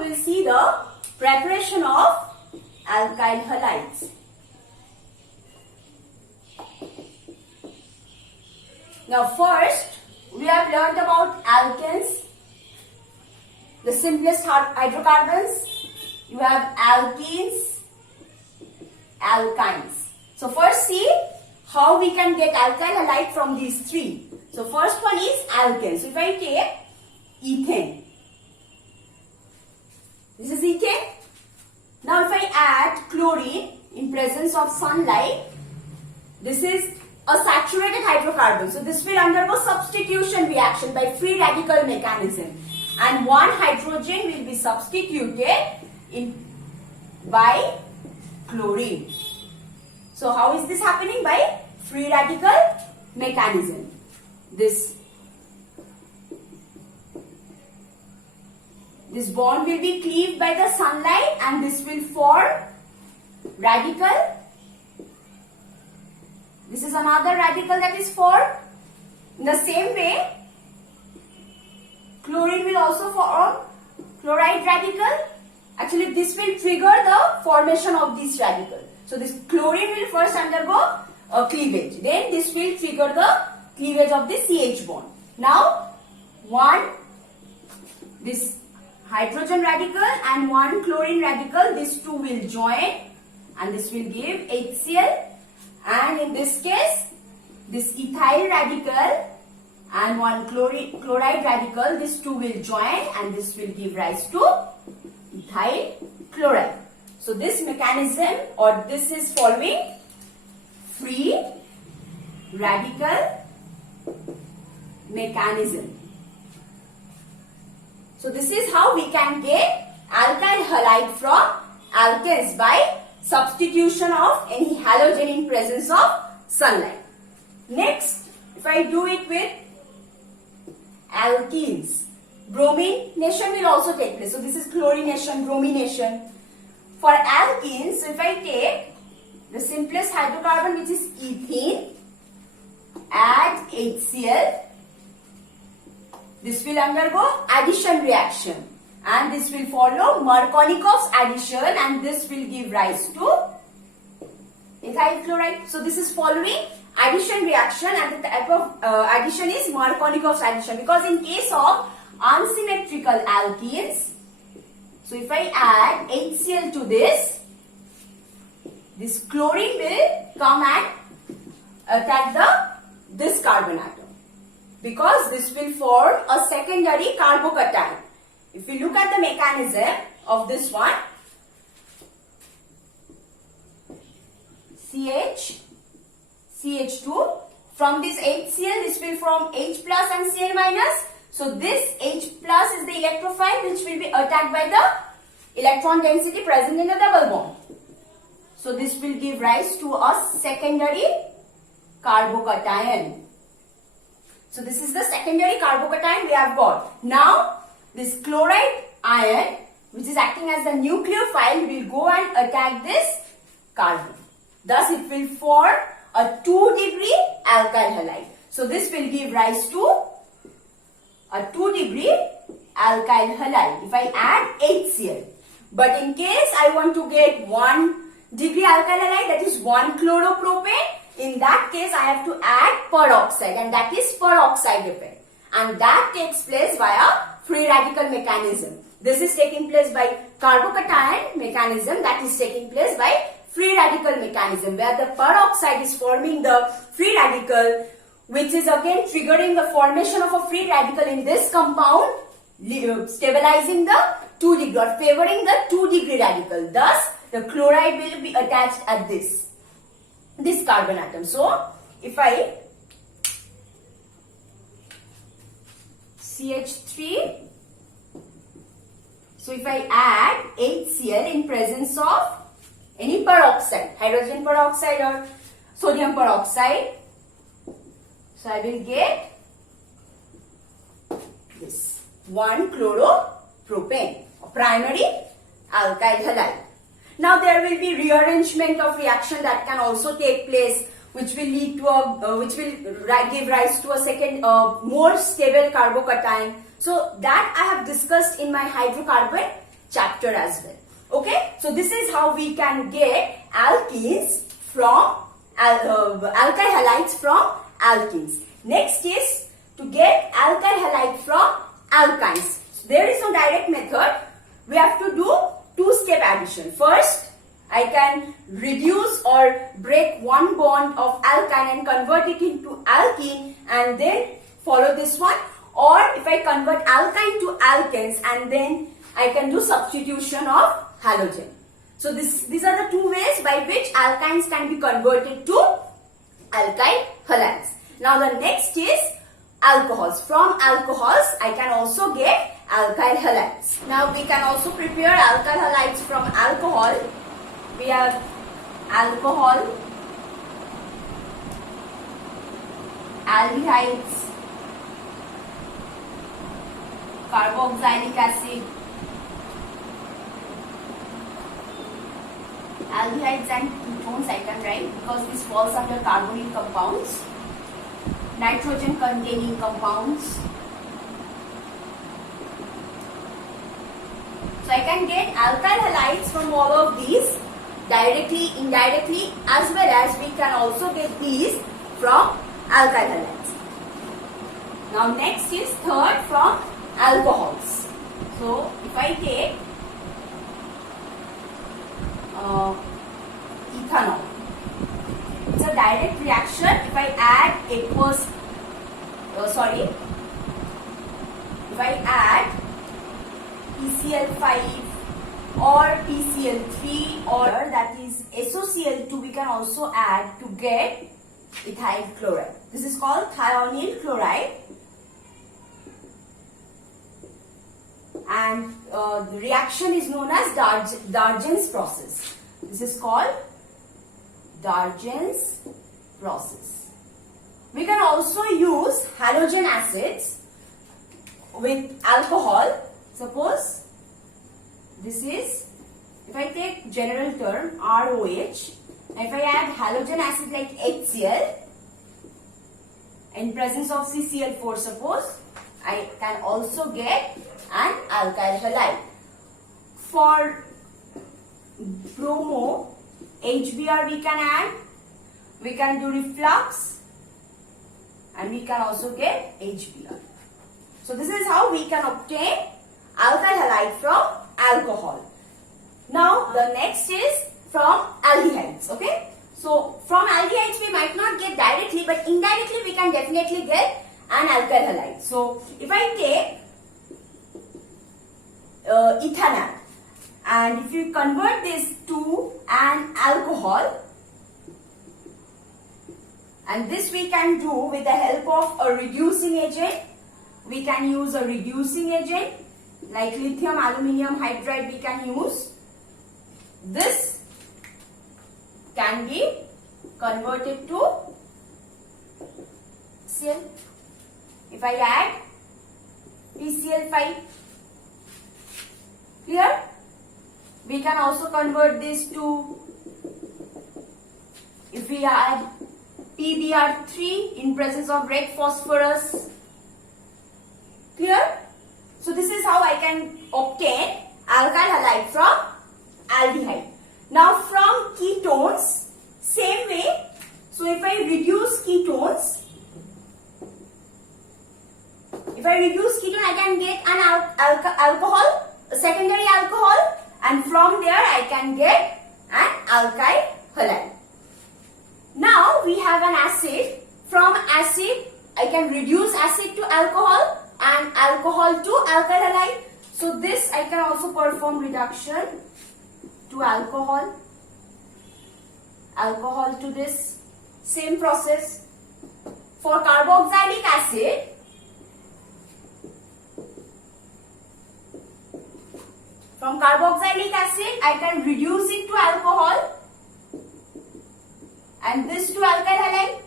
we will see the preparation of alkyl halides. Now first, we have learned about alkanes, the simplest hydrocarbons. You have alkenes, alkynes. So first see how we can get alkyl halide from these three. So first one is alkane. So if I take ethane, this is ethane. Now if I add chlorine in presence of sunlight, this is a saturated hydrocarbon. So this will undergo substitution reaction by free radical mechanism, and one hydrogen will be substituted by chlorine. So how is this happening? By free radical mechanism. This bond will be cleaved by the sunlight and this will form radical. This is another radical that is formed. In the same way, chlorine will also form chloride radical. Actually, this will trigger the formation of this radical. So this chlorine will first undergo a cleavage. Then this will trigger the cleavage of the CH bond. Now, this hydrogen radical and one chlorine radical, these two will join and this will give HCl. And in this case, this ethyl radical and one chloride radical, these two will join and this will give rise to ethyl chloride. So this mechanism, or this is following free radical mechanism. So this is how we can get alkyl halide from alkanes by substitution of any halogen in presence of sunlight. Next, if I do it with alkenes, bromination will also take place. So this is chlorination, bromination. For alkenes, so if I take the simplest hydrocarbon, which is ethene, add HCl, this will undergo addition reaction and this will follow Markovnikov's addition and this will give rise to ethyl chloride. So this is following addition reaction and the type of addition is Markovnikov's addition, because in case of unsymmetrical alkenes, so if I add HCl to this chlorine will come and attack this carbon atom, because this will form a secondary carbocation. If we look at the mechanism of this one, CH2, from this HCl, this will form H plus and Cl minus. So this H plus is the electrophile which will be attacked by the electron density present in the double bond. So this will give rise to a secondary carbocation. So this is the secondary carbocation we have got. Now this chloride ion, which is acting as the nucleophile, will go and attack this carbon. Thus it will form a 2-degree alkyl halide. So this will give rise to a 2-degree alkyl halide if I add HCl. But in case I want to get 1-degree alkyl halide, that is 1-chloropropane, in that case I have to add peroxide, and that is peroxide effect. And that takes place via free radical mechanism. This is taking place by carbocation mechanism, that is taking place by free radical mechanism, where the peroxide is forming the free radical, which is again triggering the formation of a free radical in this compound, stabilizing the 2-degree or favoring the 2-degree radical. Thus, the chloride will be attached at this carbon atom. So, if I CH3, so if I add HCl in presence of any peroxide, hydrogen peroxide or sodium peroxide, so I will get this 1-chloropropane, primary alkyl halide. Now there will be rearrangement of reaction that can also take place, which will lead to give rise to a second more stable carbocation. So that I have discussed in my hydrocarbon chapter as well. Okay, so this is how we can get alkenes from alkyl halides from alkenes. Next is to get alkyl halide from alkynes. So there is no direct method. We have to do two-step addition. First, I can reduce or break one bond of alkyne and convert it into alkene and then follow this one. Or if I convert alkyne to alkenes and then I can do substitution of halogen. So these are the two ways by which alkynes can be converted to alkyl halides. Now the next is alcohols. From alcohols I can also get alkyl halides. Now we can also prepare alkyl halides from alcohol. We have alcohol, aldehydes, carboxylic acid, aldehydes and ketones I can write because this falls under carbonyl compounds, nitrogen containing compounds. So I can get alkyl halides from all of these directly, indirectly, as well as we can also get these from alkyl halides. Now next is third from alcohols. So if I take ethanol, it's a direct reaction. If I add if I add PCl5 or PCl3 or that is SOCl2, we can also add to get ethyl chloride. This is called thionyl chloride, and the reaction is known as Darjan's process. This is called Darjan's process. We can also use halogen acids with alcohol. Suppose this is, if I take general term ROH, if I add halogen acid like HCl in presence of CCl4, suppose, I can also get an alkyl halide. For bromo, HBr we can add, we can do reflux and we can also get HBr. So this is how we can obtain alkyl halide from alcohol. Now the next is from aldehydes. Okay, so from aldehydes we might not get directly, but indirectly we can definitely get an alkyl halide. So if I take ethanol and if you convert this to an alcohol, and this we can do with the help of a reducing agent. We can use a reducing agent like lithium aluminium hydride we can use. This can be converted to Cl. If I add PCl5, clear? We can also convert this to, if we add PBr3 in presence of red phosphorus, clear? So this is how I can obtain alkyl halide from aldehyde. Now from ketones, same way. So if I reduce ketones, I can get an alcohol, a secondary alcohol, and from there I can get an alkyl halide. Now we have an acid. From acid, I can reduce acid to alcohol and alcohol to alkyl halide. So this I can also perform reduction to alcohol to this, same process. For carboxylic acid, from carboxylic acid I can reduce it to alcohol and this to alkyl halide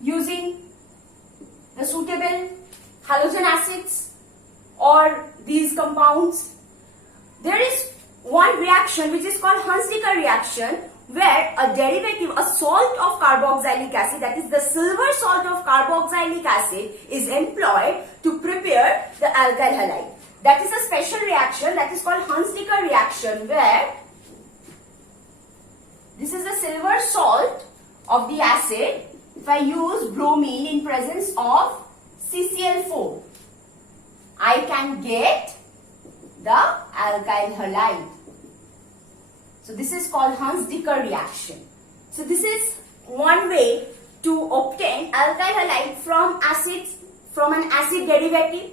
using the suitable halogen acids or these compounds. There is one reaction which is called Hunziker reaction, where a derivative, a salt of carboxylic acid, that is the silver salt of carboxylic acid, is employed to prepare the alkyl halide. that is a special reaction that is called Hunsdiker reaction, where this is the silver salt of the acid. If I use bromine in presence of CCl4, I can get the alkyl halide. So this is called Hunsdiker reaction. So this is one way to obtain alkyl halide from acids, from an acid derivative.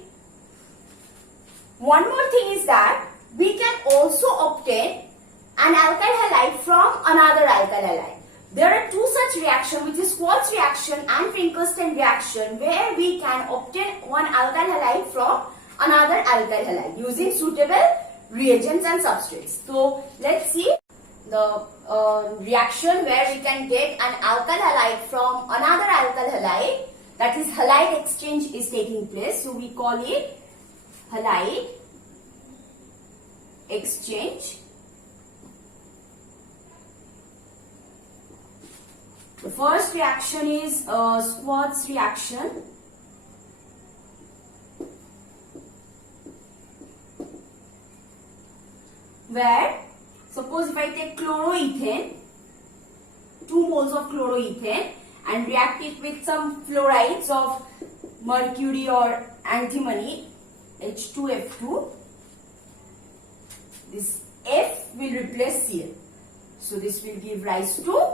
One more thing is that we can also obtain an alkyl halide from another alkyl halide. There are two such reactions, which is Schwarz reaction and Finkelstein reaction, where we can obtain one alkyl halide from another alkyl halide using suitable reagents and substrates. So let's see the reaction where we can get an alkyl halide from another alkyl halide. That is, halide exchange is taking place. So we call it halide exchange. The first reaction is Schwarz reaction. Where, suppose if I take chloroethane, 2 moles of chloroethane, and react it with some fluorides of mercury or antimony, H2F2, this F will replace Cl. So this will give rise to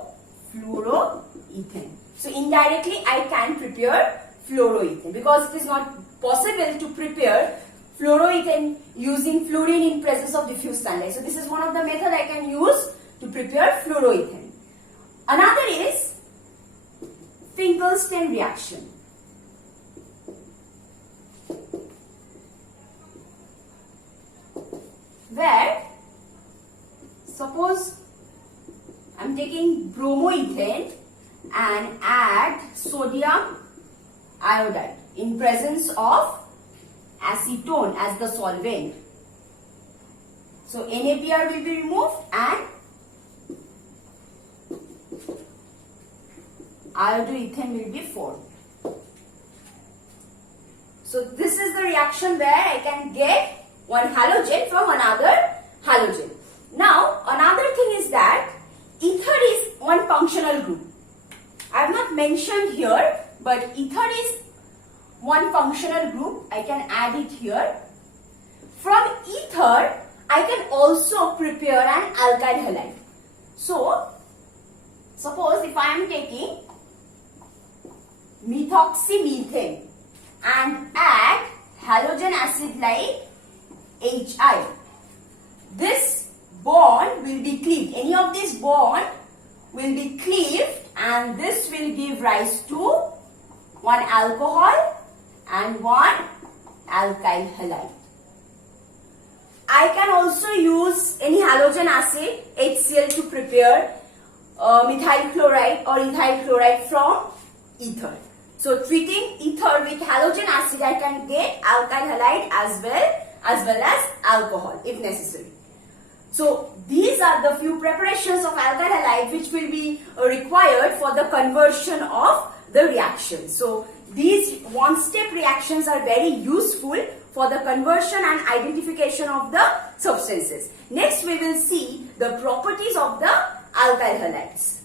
fluoroethane. So indirectly I can prepare fluoroethane, because it is not possible to prepare fluoroethane using fluorine in presence of diffuse sunlight. So this is one of the methods I can use to prepare fluoroethane. Another is Finkelstein reaction. Where, suppose I am taking bromoethane and add sodium iodide in presence of acetone as the solvent. So NaBr will be removed and iodoethane will be formed. So this is the reaction where I can get one halogen from another halogen. Now another thing is that ether is one functional group. I have not mentioned here, but ether is one functional group. I can add it here. From ether, I can also prepare an alkyl halide. So, suppose if I am taking methoxymethane and add halogen acid like HI, this bond will be cleaved. Any of this bond will be cleaved, and this will give rise to one alcohol and one alkyl halide. I can also use any halogen acid, HCl, to prepare methyl chloride or ethyl chloride from ether. So treating ether with halogen acid, I can get alkyl halide as well as alcohol if necessary. So these are the few preparations of alkyl halide which will be required for the conversion of the reaction. So these one-step reactions are very useful for the conversion and identification of the substances. Next we will see the properties of the alkyl halides.